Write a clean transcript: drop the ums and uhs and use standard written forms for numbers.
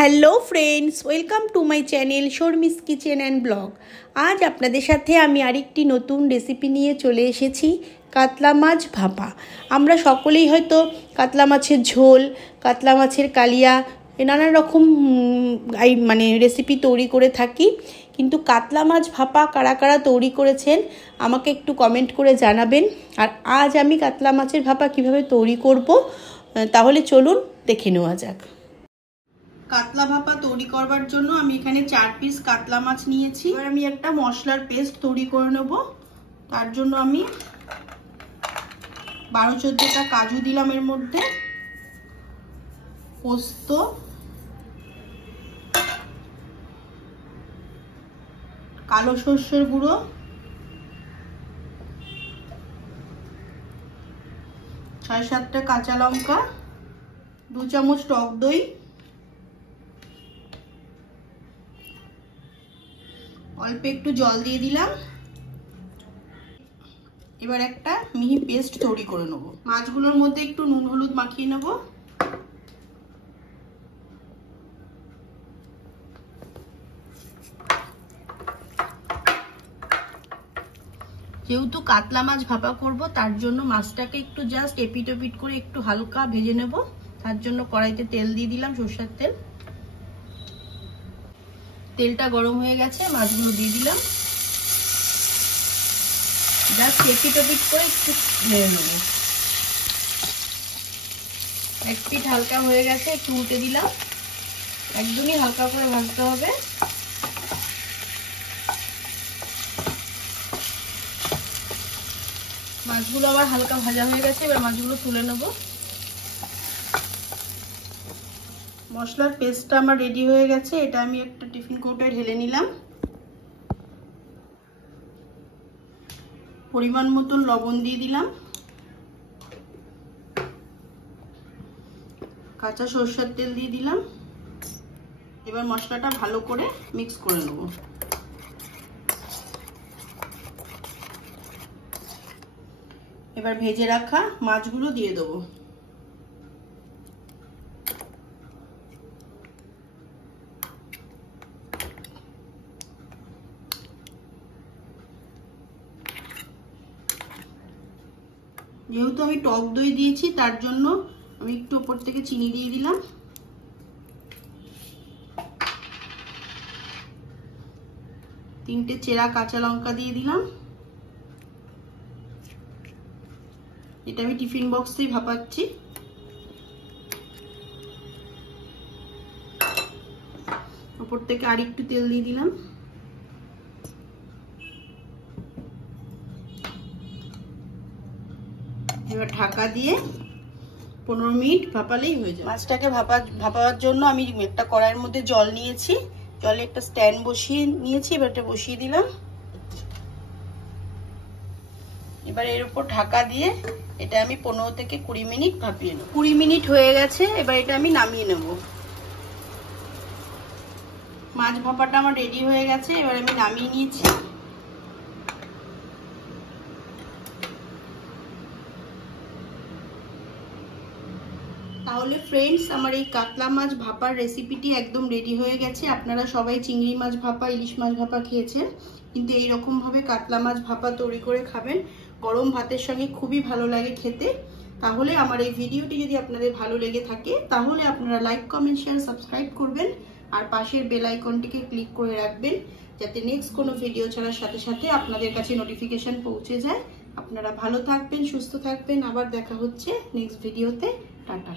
Hello friends, welcome to my channel Sharmi's kitchen and blog. আজ আপনাদের সাথে আমি আরেকটি নতুন রেসিপি নিয়ে চলে এসেছি, কাতলা মাছ ভাপা। আমরা সকলেই হয়তো কাতলা মাছের ঝোল, কাতলা মাছের কালিয়া নানা রকম রেসিপি তৈরি করে থাকি, কিন্তু কাতলা মাছ ভাপা কারা কারা তৈরি করেছেন আমাকে একটু কমেন্ট করে জানাবেন। আর আজ আমি কাতলা মাছের ভাপা কিভাবে তৈরি করব, তাহলে চলুন দেখে নেওয়া যাক। কাতলা ভাপা তৈরি করবার জন্য আমি এখানে 4 পিস কাতলা মাছ নিয়েছি। এবার আমি একটা মশলার পেস্ট তৈরি করে নেব। তার জন্য আমি 12-14টা কাজু দিলাম এর মধ্যে, পোস্ত, কালো সর্ষের গুঁড়ো, ছয় 7টা কাঁচা লঙ্কা, 2 চামচ টক দই, অল্প একটু জল দিয়ে দিলাম। এবার একটা মিহি পেস্ট তৈরি করে নেব। মাছগুলোর মধ্যে একটু নুন হলুদ মাখিয়ে নেব। যেহেতু কাতলা মাছ ভাপা করব, তার জন্য মাছটাকে একটু জাস্ট এপিট ওপিট করে একটু হালকা ভেজে নেব। তার জন্য কড়াইতে তেল দিয়ে দিলাম, সরষের তেল। তেলটা গরম হয়ে গেছে, মাছগুলো দিয়ে দিলাম। জাস্ট এপিট ওপিট করে একটু ভেজে নেব। এক পিঠ হালকা হয়ে গেছে, একটু উল্টে দিলাম। একদমই হালকা করে ভাজতে হবে। মাছগুলো আবার হালকা ভাজা হয়ে গেছে, এবার মাছগুলো তুলে নেব। মশলার পেস্টটা আমার রেডি হয়ে গেছে, এটা আমি একটা টিফিন কৌটোয় ঢেলে নিলাম। পরিমাণ মতন লবণ দিয়ে দিলাম, কাঁচা সরষের তেল দিয়ে দিলাম। এবার মশলাটা ভালো করে মিক্স করে নেব। এবার ভেজে রাখা মাছগুলো দিয়ে দেবো। যেহেতু আমি টক দই দিয়েছি, তার জন্য আমি একটু উপর থেকে চিনি দিয়ে দিলাম। তিনটে চেরা কাঁচা লঙ্কা দিয়ে দিলাম। এটা আমি টিফিন বক্সেই ভাপাচ্ছি। উপর থেকে আর একটু তেল দিয়ে দিলাম। এবার ঢাকা দিয়ে 15 মিনিট ভাপালেই হয়ে যাবে। মাছটাকে ভাপাবার জন্য আমি একটা কড়াইয়ের মধ্যে জল নিয়েছি, জলে একটা স্ট্যান্ড বসিয়ে নিয়েছি। এবার এটা বসিয়ে দিলাম। এবার এর উপর ঢাকা দিয়ে এটা আমি 15 থেকে 20 মিনিট ভাপিয়ে নেব। 20 মিনিট হয়ে গেছে, এবার এটা আমি নামিয়ে নেব। মাছ ভাপাটা আমার রেডি হয়ে গেছে, এবার আমি নামিয়ে নিয়েছি। তাহলে ফ্রেন্ডস, আমার এই কাতলা মাছ ভাপার রেসিপিটি একদম রেডি হয়ে গেছে। আপনারা সবাই চিংড়ি মাছ ভাপা, ইলিশ মাছ ভাপা খেয়েছেন, কিন্তু এইরকম ভাবে কাতলা মাছ ভাপা তৈরি করে খাবেন, গরম ভাতের সঙ্গে খুবই ভালো লাগে খেতে। তাহলে আমার এই ভিডিওটি যদি আপনাদের ভালো লেগে থাকে, তাহলে আপনারা লাইক, কমেন্ট, শেয়ার, সাবস্ক্রাইব করবেন। আর পাশের বেল আইকনটিকে ক্লিক করে রাখবেন, যাতে নেক্সট কোনো ভিডিও ছাড়ার সাথে সাথে আপনাদের কাছে নোটিফিকেশন পৌঁছে যায়। আপনারা ভালো থাকবেন, সুস্থ থাকবেন। আবার দেখা হচ্ছে নেক্সট ভিডিওতে। টাটা।